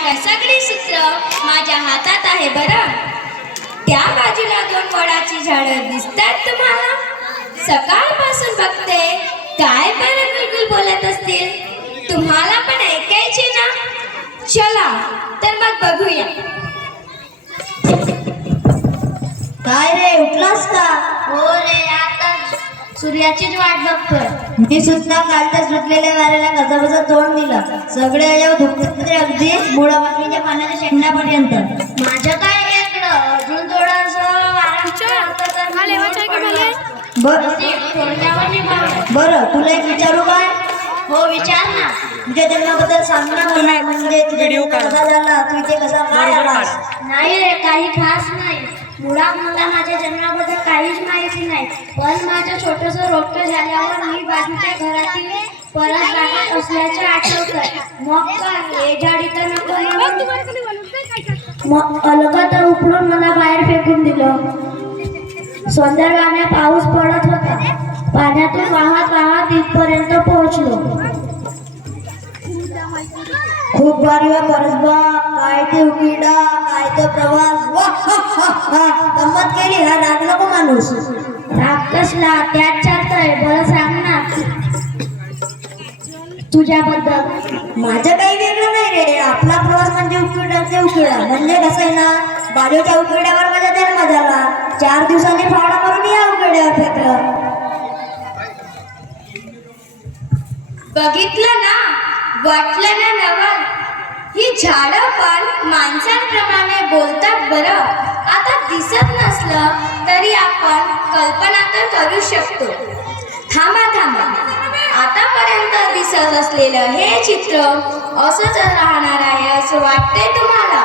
आजकाल सगळी सूत्र माझ्या हातात आहे बरं. त्या बाजूला 2 वडाची झाडं दिसतात तुम्हाला? सकाळपासून बघते काय बरं बिलकुल बोलत असतील. तुम्हाला पण ऐकायचे ना? चला तर मग बघूया. काय रे, उठलास का? हो रे, आता सूर्याचीच वाट बघतोय. मी सुद्धा कालच्या सुटलेल्या वाऱ्याला कसाबसा तोंड दिलं. सगळे अवयव दुखते अगदी मुळापासूनच्या पाण्याच्या शेंगण्यापर्यंत. माझं काय वेगळं, अजून थोडंसं बरं, तुला एक विचारू काय? हो विचार ना. तुझ्या जन्माबद्दल सांग ना मला. म्हणजे व्हिडिओ कसा झाला, तू इथे कसा काय आलास? नाही रे, काही खास नाही. मुळात मला माझ्या जन्माबद्दल काहीच माहिती नाही. पण माझं छोटंसं रोपटं झाल्यावर मी बाजूच्या घरातील परत राहत असल्याचे आठवतंय. मग काय, हे झाडी तर नको मग अलगद उपडून मला बाहेर फेकून दिलं. संध्याकाळने पाऊस पडत होता. पाण्यातून वाहत वाहत इथपर्यंत पोहोचलो. खूप भारी वा परसबा. काय ते उकिडा, काय तो प्रवास. गंमत केली. हा राग नको माणूस. राग कसला, त्यात चालतंय. बरं सांग ना तुझ्याबद्दल. माझं काही वेगळं नाही रे. आपला प्रवास म्हणजे उकिडा ते उकिडा. म्हणजे कसं आहे ना, बाजूच्या उकिड्यावर माझा जन्म झाला. 4 दिवसांनी फावडा मारून या उकिड्यावर फेकलं. बघितलं ना, वाटलं ना नवल. ही झाडं पण माणसांप्रमाणे बोलतात बरं. आता दिसत नसलं तरी आपण कल्पना तर करू शकतो. थांबा थांबा, आतापर्यंत दिसत असलेलं हे चित्र असंच राहणार आहे असं वाटतंय तुम्हाला?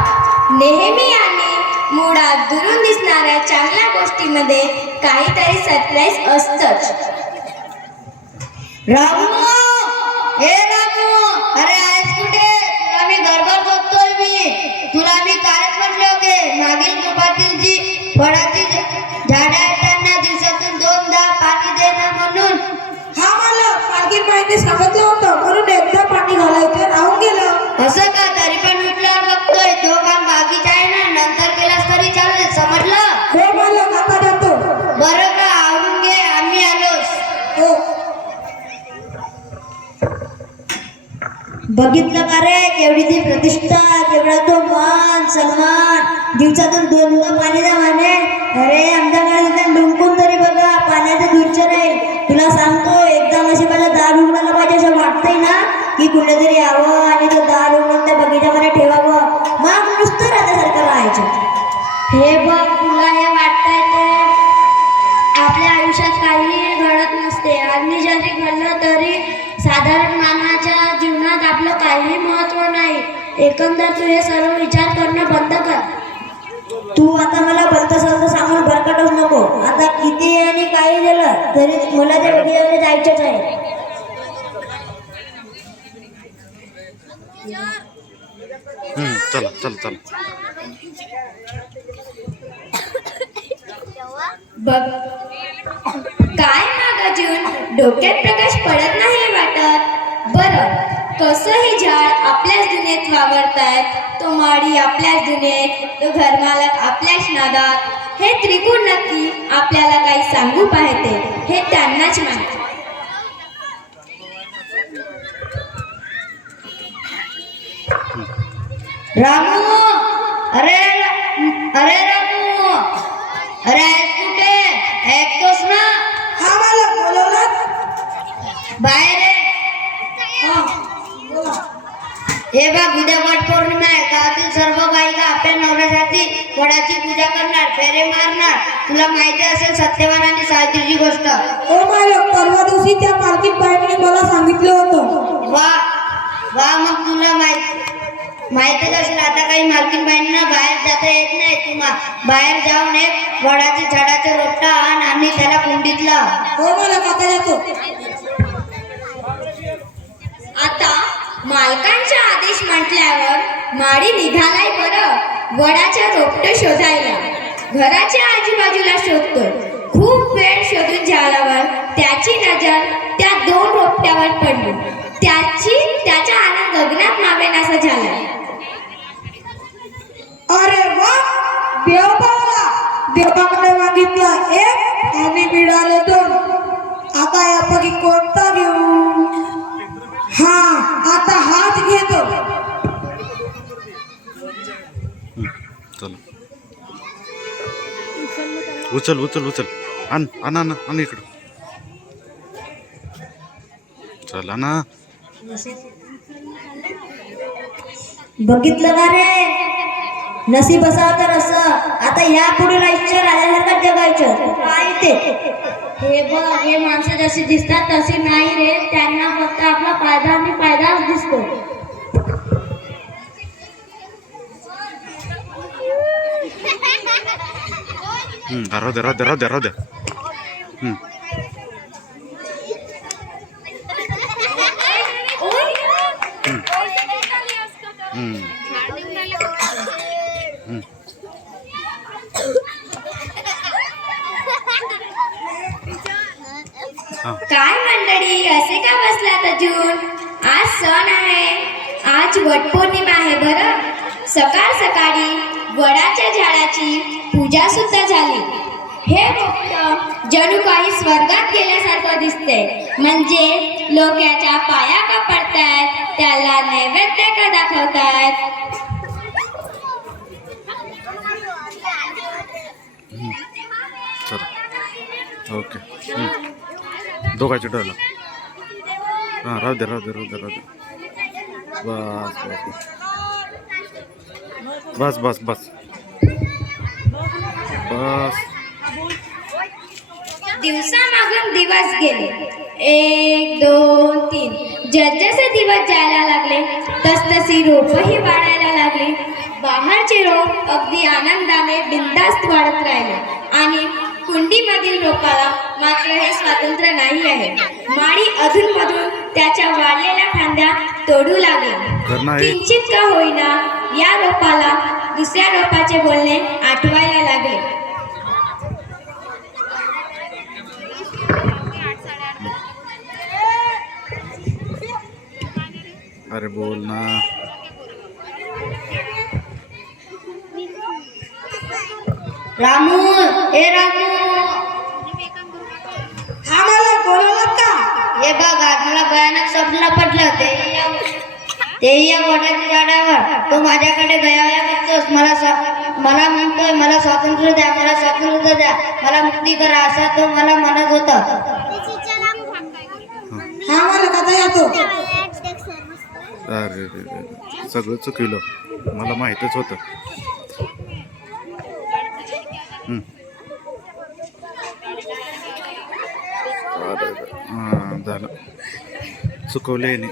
नेहमी आणि मुळात दुरून दिसणाऱ्या चांगल्या गोष्टीमध्ये काहीतरी सरप्राईज असतंच. रामू, हे रामू, अरे आहेस कुठे? तुला मी घरभर बघतोय. तुला मी कालच म्हटले होते, मागील कपातील जी फळाची झाडं आहेत त्यांना दिवसातून 2दा पाणी देणं म्हणून. हा, मला मागील माहिती सांगितलं होतं, म्हणून एकदा पाणी घालायचं राहून गेलं. असं का? तरी पण उठल्यावर बघतोय. तो काम बाकीचा आहे ना, नंतर केलास तरी चालेल. समजलं? हो मालक, आता जातो. बरं का, आवडून घे, आम्ही आलोच. हो. बघितलं का रे, केवढी ती प्रतिष्ठा, केवढा तो मान सन्मान. दिवसातून 2दा पाणी द्या म्हणे. अरे आमच्याकडे डुंकून तरी बघा, पाण्याचं दूरचं राहील. तुला सांगतो, एकदा नशिबाला दार उघडायला पाहिजे असं वाटतंय ना, की कुठेतरी यावं आणि तो दार उघडून त्या बगीच्यामध्ये ठेवावं. मग नुसतं राहण्यासारखं राहायचं. हे बघ, तुला हे वाटतंय ते आपल्या आयुष्यात काहीही घडत नसते. आणि जरी घडलं तरी साधारण मानवाच्या जीवनात आपलं काहीही महत्त्व नाही. एकंदर तू हे सर्व विचार करणं बंद कर. तू आता मला भलतं सलतं सांगून भरकटच नको. आता किती आणि काही झालं तरी मला त्या बगीच्यामध्ये जायचंच आहे. चला चला चला. बघ, काय नागार्जुन, डोक्यात प्रकाश पडत नाही वाटत? बरं, कसं हे झाड आपल्याच दुनियेत वावरतायत, तो माडी आपल्याच दुनियेत, तो घरमालक आपल्याच नादात. हे त्रिगुण नक्की आपल्याला काही सांगू पाहते, हे त्यांनाच माहिती. रामू, अरे अरे रामू, अरे आहेस कुठे? ऐकतोस ना? हा मालक, बोलवलं. बाहेर आहे. हे बघ, उद्या वट पौर्णिमा आहे. गावातील सर्व बायका आपल्या नवऱ्यासाठी वडाची पूजा करणार, फेरे मारणार. तुला माहिती असेल सत्यवान आणि सावित्रीची गोष्ट. हो मालक, परवा दिवशी त्या पालखीत बाईंनी मला सांगितलं होतं. वा वा, मग तुला माहितच असेल. आता काही मालकीनबाईंना बाहेर जाता येत नाही. तुम्हा बाहेर जाऊन एक वडाच्या झाडाचं रोपटा आण आणि त्याला कुंडीत लाव. हो मालक, आता जातो. आता मालकांचा आदेश म्हटल्यावर माडी निघालाय बरं वडाच्या रोपटं शोधायला. घराच्या आजूबाजूला शोधतोय. खूप वेळ शोधून झाल्यावर त्याची नजर त्या 2 रोपट्यावर पडली. त्याचा आनंद गगनात मावेनासा झाला. उचल उचल उचल आण आण आण आण इकडं चला ना. बघितलं का रे, नशीब असावं तर असं. आता या पुढील आयुष्य राजासारखं जगायचं. काय ते हे बघ, हे माणसं जशी दिसतात तशी नाही रे, त्यांना फक्त आपला फायदा आणि फायदाच दिसतो. राहू द्या राहू द्या राहू द्या राहू द्या. काय मंडळी, असे का बसलात अजून? आज सण आहे, आज वटपौर्णिमा आहे बरं. सकाळ सकाळी वडाच्या झाडाची पूजा सुद्धा झाली. हे बघतं जणू काही स्वर्गात गेल्यासारखं दिसते. म्हणजे लोक याच्या पाया का पडतायत, त्याला नैवेद्य का दाखवतायत. चला ओके. दोघांची डोला. हां राहू दे राहू दे राहू दे राहू दे. बस बस बस बस बस. दिवसामागून दिवस गेले. 1 2 3. जसजसे दिवस जायला लागले तसतशी रोपही वाढायला लागली. बाहेरचे रोप अगदी आनंदाने बिनधास्त वाढत राहिले आणि कुंडीमधील रोपाला मात्र हे स्वातंत्र्य नाही आहे. माळी अधूनमधून त्याच्या वाढलेल्या फांद्या तोडू लागली. करणं आहे. किंचित का होईना या रोपाला दुसऱ्या रोपाचे बोलणे आठवायला लागले. अरे बोल ना. रामू, ए रामू, हा मला बोलवलं का? हे बघ आज मला भयानक स्वप्न पडलं. तेही या वडाच्या झाडावर. तो माझ्याकडे गयावया बघतोस. मला म्हणतोय मला स्वातंत्र्य द्या, मला स्वातंत्र्य द्या, मला मुक्ती करा, असा तो मला म्हणत होता. हा मला कथा येतो. अरे रे रे, सगळं चुकलं. मला माहीतच होतं. अरे हां झालं. चुकवले याने,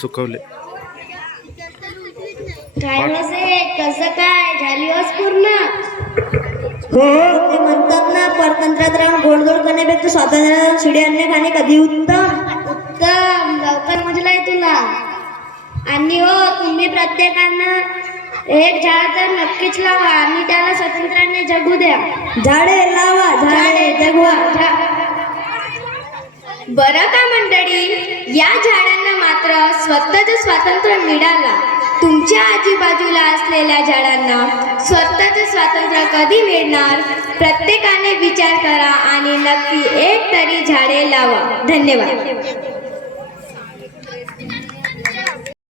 चुकवले. काय नसे, कसं काय झाली होस पूर्ण? हो, ते म्हणतात ना, परतंत्रात राहून गोडधोड करण्यापेक्षा स्वातंत्र्यात शिडी अन्य खाणे कधी उत्तम. उत्तम, लवकर मुजलाय तुला. आणि हो, तुम्ही प्रत्येकानं एक झाड तर नक्कीच लावा आणि त्याला स्वातंत्र्याने जगू द्या. झाडे लावा, झाडे जगवा. बरं का मंडळी, या झाडांना मात्र स्वतःचं स्वातंत्र्य मिळाला. तुमच्या आजूबाजूला असलेल्या झाडांना स्वतःचं स्वातंत्र्य कधी मिळणार? प्रत्येकाने विचार करा आणि नक्की एक तरी झाडे लावा. धन्यवाद.